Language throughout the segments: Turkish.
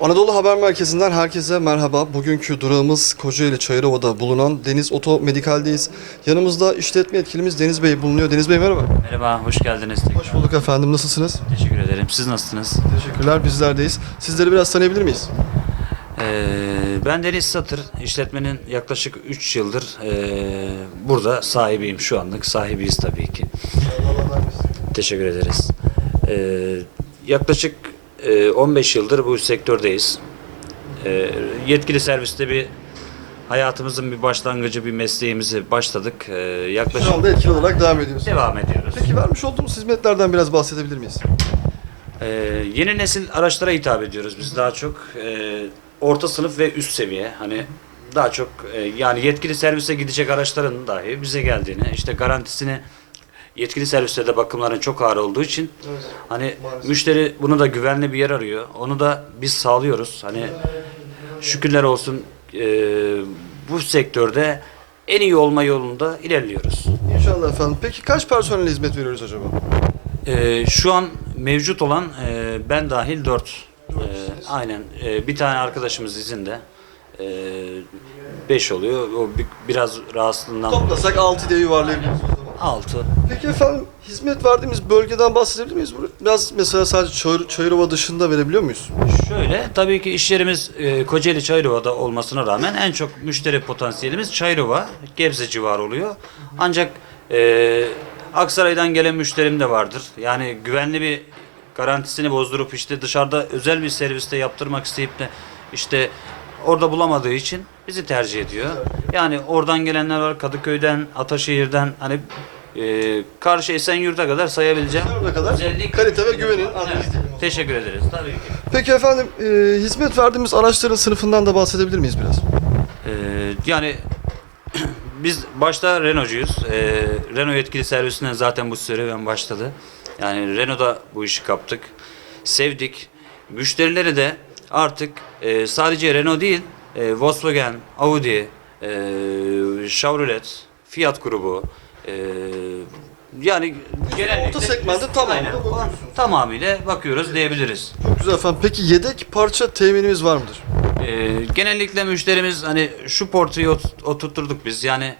Anadolu Haber Merkezi'nden herkese merhaba. Bugünkü durağımız Kocaeli Çayırova'da bulunan Deniz Oto Medikal'deyiz. Yanımızda işletme yetkilimiz Deniz Bey bulunuyor. Deniz Bey merhaba. Merhaba, hoş geldiniz. tekrar. Hoş bulduk efendim. Nasılsınız? Teşekkür ederim. Siz nasılsınız? Teşekkürler. Bizlerdeyiz. Sizleri biraz tanıyabilir miyiz? Ee, ben Deniz Satır, işletmenin yaklaşık 3 yıldır ee, burada sahibiyim şu anlık. Sahibiyiz tabii ki. Teşekkür ederiz. Ee, yaklaşık ee, 15 yıldır bu sektördeyiz. Ee, yetkili serviste bir hayatımızın bir başlangıcı, bir mesleğimizi başladık. Ee, Şu yaklaşık anda etkili olarak devam ediyorsunuz. devam ediyoruz. Peki vermiş olduğumuz hizmetlerden biraz bahsedebilir miyiz? Ee, yeni nesil araçlara hitap ediyoruz biz daha çok. Ee, orta sınıf ve üst seviye. Hani daha çok e, yani yetkili servise gidecek araçların dahi bize geldiğini, işte garantisini yetkili servislerde bakımların çok ağır olduğu için Evet. hani Maalesef. müşteri bunu da güvenli bir yer arıyor. Onu da biz sağlıyoruz. Hani şükürler olsun e, bu sektörde en iyi olma yolunda ilerliyoruz. İnşallah efendim. Peki kaç personel hizmet veriyoruz acaba? Ee, şu an mevcut olan e, ben dahil 4. aynen. Ee, bir tane arkadaşımız izinde. 5 oluyor. O bi- biraz rahatsızlığından Toplasak 6 diye yuvarlayabiliriz 6. Peki efendim hizmet verdiğimiz bölgeden bahsedebilir miyiz? Biraz mesela sadece Çayır, Çayırova dışında verebiliyor muyuz? Şöyle tabii ki iş yerimiz e, Kocaeli Çayırova'da olmasına rağmen en çok müşteri potansiyelimiz Çayırova, Gebze civarı oluyor. Ancak e, Aksaray'dan gelen müşterim de vardır. Yani güvenli bir garantisini bozdurup işte dışarıda özel bir serviste yaptırmak isteyip de işte orada bulamadığı için bizi tercih ediyor. Yani oradan gelenler var Kadıköy'den, Ataşehir'den hani e, karşı Esenyurt'a kadar sayabileceğim. Sonuna kadar kalite ve güvenin Evet, adresi diyelim o zaman. Teşekkür ederiz. Tabii ki. Peki efendim e, hizmet verdiğimiz araçların sınıfından da bahsedebilir miyiz biraz? Ee, yani biz başta Renault'cuyuz. Ee, Renault yetkili servisinden zaten bu serüven başladı. Yani Renault'da bu işi kaptık. Sevdik. Müşterileri de artık e, sadece Renault değil, e, Volkswagen, Audi, e, Chevrolet, Fiat grubu, e, yani genellikle orta segmentte tamamına Aynen, bakıyorsunuz. tamamıyla bakıyoruz diyebiliriz. Çok güzel efendim. Peki yedek parça teminimiz var mıdır? Ee, genellikle müşterimiz hani şu portuyu ot- oturtturduk biz yani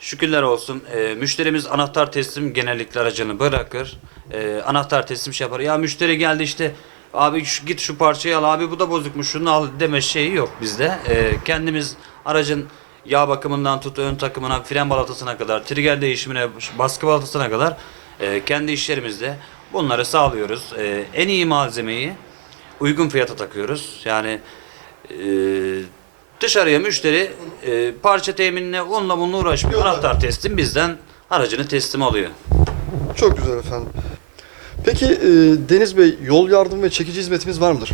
şükürler olsun e, müşterimiz anahtar teslim genellikle aracını bırakır E, anahtar teslim şey yapar ya müşteri geldi işte abi şu, git şu parçayı al abi bu da bozukmuş şunu al deme şeyi yok bizde E, kendimiz aracın yağ bakımından tut ön takımına fren balatasına kadar trigger değişimine baskı balatasına kadar e, kendi işlerimizde bunları sağlıyoruz E, en iyi malzemeyi uygun fiyata takıyoruz yani ee, dışarıya müşteri e, parça teminine onunla bununla uğraşmıyor. Anahtar teslim bizden aracını teslim alıyor. Çok güzel efendim. Peki e, Deniz Bey yol yardım ve çekici hizmetimiz var mıdır?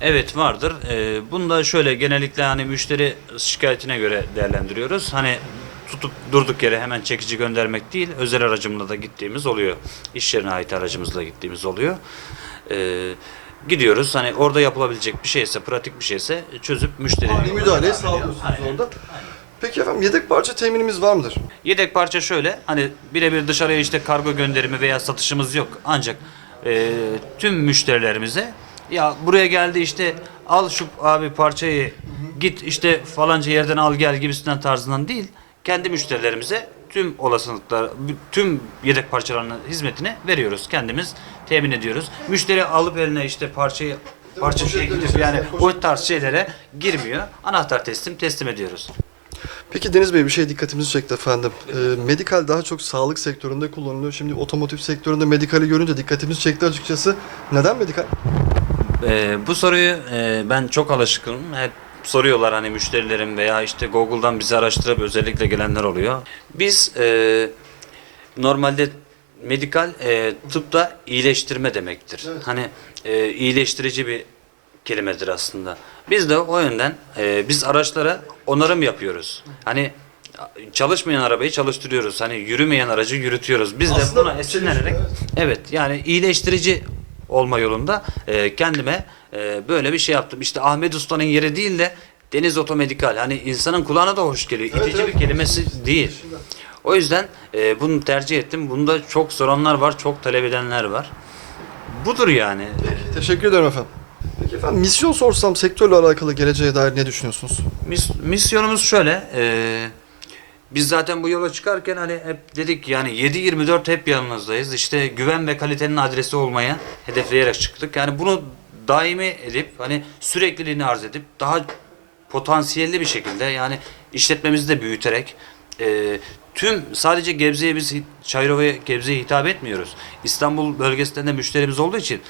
Evet vardır. Ee, bunu da şöyle genellikle hani müşteri şikayetine göre değerlendiriyoruz. Hani tutup durduk yere hemen çekici göndermek değil, özel aracımla da gittiğimiz oluyor. İş yerine ait aracımızla gittiğimiz oluyor. Ee, gidiyoruz hani orada yapılabilecek bir şeyse, pratik bir şeyse çözüp müşteri Bir müdahaleyi sağlıyorsunuz orada. Peki efendim yedek parça teminimiz var mıdır? Yedek parça şöyle, hani birebir dışarıya işte kargo gönderimi veya satışımız yok. Ancak e, tüm müşterilerimize ya buraya geldi işte al şu abi parçayı git işte falanca yerden al gel gibisinden tarzından değil. Kendi müşterilerimize tüm olasılıklar, tüm yedek parçalarının hizmetini veriyoruz. Kendimiz temin ediyoruz. Müşteri alıp eline işte parçayı parça şey gidip yani o tarz şeylere girmiyor. Anahtar teslim teslim ediyoruz. Peki Deniz Bey bir şey dikkatimizi çekti efendim. E, medikal daha çok sağlık sektöründe kullanılıyor. Şimdi otomotiv sektöründe medikali görünce dikkatimizi çekti açıkçası. Neden medikal? Ee, bu soruyu e, ben çok alışkınım. Hep soruyorlar hani müşterilerim veya işte Google'dan bizi araştırıp özellikle gelenler oluyor. Biz e, normalde medikal e, tıpta iyileştirme demektir. Evet. Hani e, iyileştirici bir kelimedir aslında. Biz de o yönden e, biz araçlara onarım yapıyoruz. Hani çalışmayan arabayı çalıştırıyoruz. Hani yürümeyen aracı yürütüyoruz. Biz de Aslında buna esinlenerek evet. Evet yani iyileştirici olma yolunda e, kendime e, böyle bir şey yaptım. İşte Ahmet Usta'nın yeri değil de Deniz Otomedikal. Hani insanın kulağına da hoş geliyor. Evet, İtici evet. bir kelimesi değil. O yüzden e, bunu tercih ettim. Bunda çok soranlar var, çok talep edenler var. Budur yani. Peki, teşekkür ederim efendim. Efendim misyon sorsam sektörle alakalı geleceğe dair ne düşünüyorsunuz? Mis- misyonumuz şöyle. e, biz zaten bu yola çıkarken hani hep dedik yani 7-24 hep yanınızdayız. İşte güven ve kalitenin adresi olmaya hedefleyerek çıktık. Yani bunu daimi edip hani sürekliliğini arz edip daha potansiyelli bir şekilde yani işletmemizi de büyüterek e, tüm sadece Gebze'ye biz Çayrova'ya Gebze'ye hitap etmiyoruz. İstanbul bölgesinde de müşterimiz olduğu için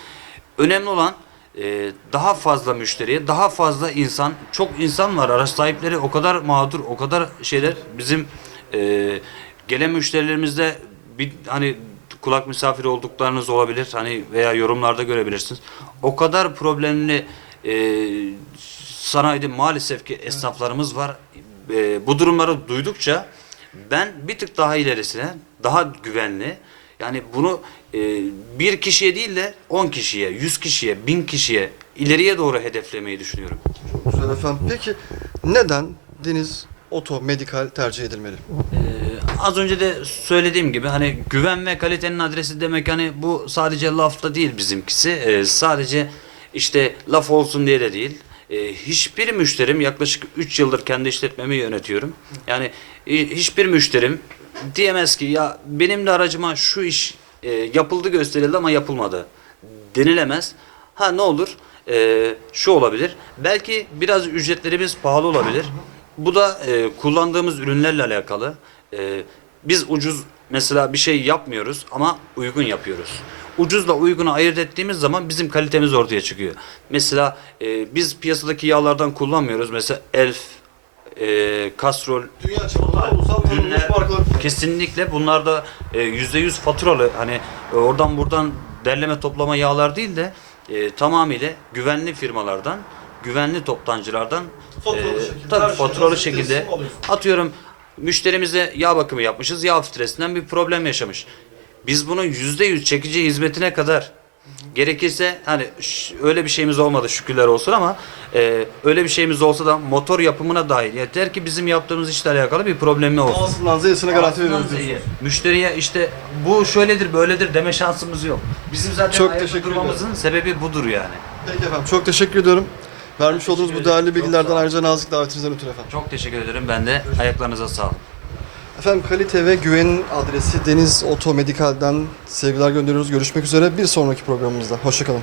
önemli olan e, daha fazla müşteriye, daha fazla insan, çok insan var. Araç sahipleri o kadar mağdur, o kadar şeyler. Bizim e, gelen müşterilerimizde bir hani kulak misafiri olduklarınız olabilir. Hani veya yorumlarda görebilirsiniz. O kadar problemli e, sanayide maalesef ki esnaflarımız var. E, bu durumları duydukça ben bir tık daha ilerisine, daha güvenli, yani bunu e, bir kişiye değil de 10 kişiye, 100 kişiye, 1000 kişiye ileriye doğru hedeflemeyi düşünüyorum. Güzel efendim. Peki neden Deniz Oto Medikal tercih edilmeli? Ee, az önce de söylediğim gibi hani güven ve kalitenin adresi demek hani bu sadece lafta değil bizimkisi. Ee, sadece işte laf olsun diye de değil. Ee, hiçbir müşterim yaklaşık 3 yıldır kendi işletmemi yönetiyorum. Yani e, hiçbir müşterim diyemez ki ya benim de aracıma şu iş e, yapıldı gösterildi ama yapılmadı denilemez. Ha ne olur? Ee, şu olabilir. Belki biraz ücretlerimiz pahalı olabilir. Bu da e, kullandığımız ürünlerle alakalı. E, biz ucuz mesela bir şey yapmıyoruz ama uygun yapıyoruz. Ucuzla uygunu ayırt ettiğimiz zaman bizim kalitemiz ortaya çıkıyor. Mesela e, biz piyasadaki yağlardan kullanmıyoruz. Mesela Elf, e, Castrol, Dünya çapında ulusal ürünler kesinlikle bunlar da e, yüzde yüz faturalı. Hani e, oradan buradan derleme toplama yağlar değil de e, tamamıyla güvenli firmalardan güvenli toptancılardan Faturalı e, şekilde, her tabii faturalı şekilde alıyorsun. atıyorum müşterimize yağ bakımı yapmışız yağ filtresinden bir problem yaşamış. Biz bunu yüzde yüz çekici hizmetine kadar Gerekirse hani öyle bir şeyimiz olmadı şükürler olsun ama e, öyle bir şeyimiz olsa da motor yapımına dahil yeter ki bizim yaptığımız işle alakalı bir problemi olsun. Ağzından Z'sine garanti veriyoruz diyorsunuz. Müşteriye işte bu şöyledir böyledir deme şansımız yok. Bizim zaten Çok ayakta teşekkür durmamızın sebebi budur yani. Peki efendim çok teşekkür ediyorum. Vermiş Ben olduğunuz bu teşekkür değerli bilgilerden olun. ayrıca nazik davetinizden ötürü efendim. Çok teşekkür ederim. Ben de ayaklarınıza sağlık. Efendim kalite ve güvenin adresi Deniz Oto Medikal'den sevgiler gönderiyoruz. Görüşmek üzere bir sonraki programımızda. Hoşçakalın.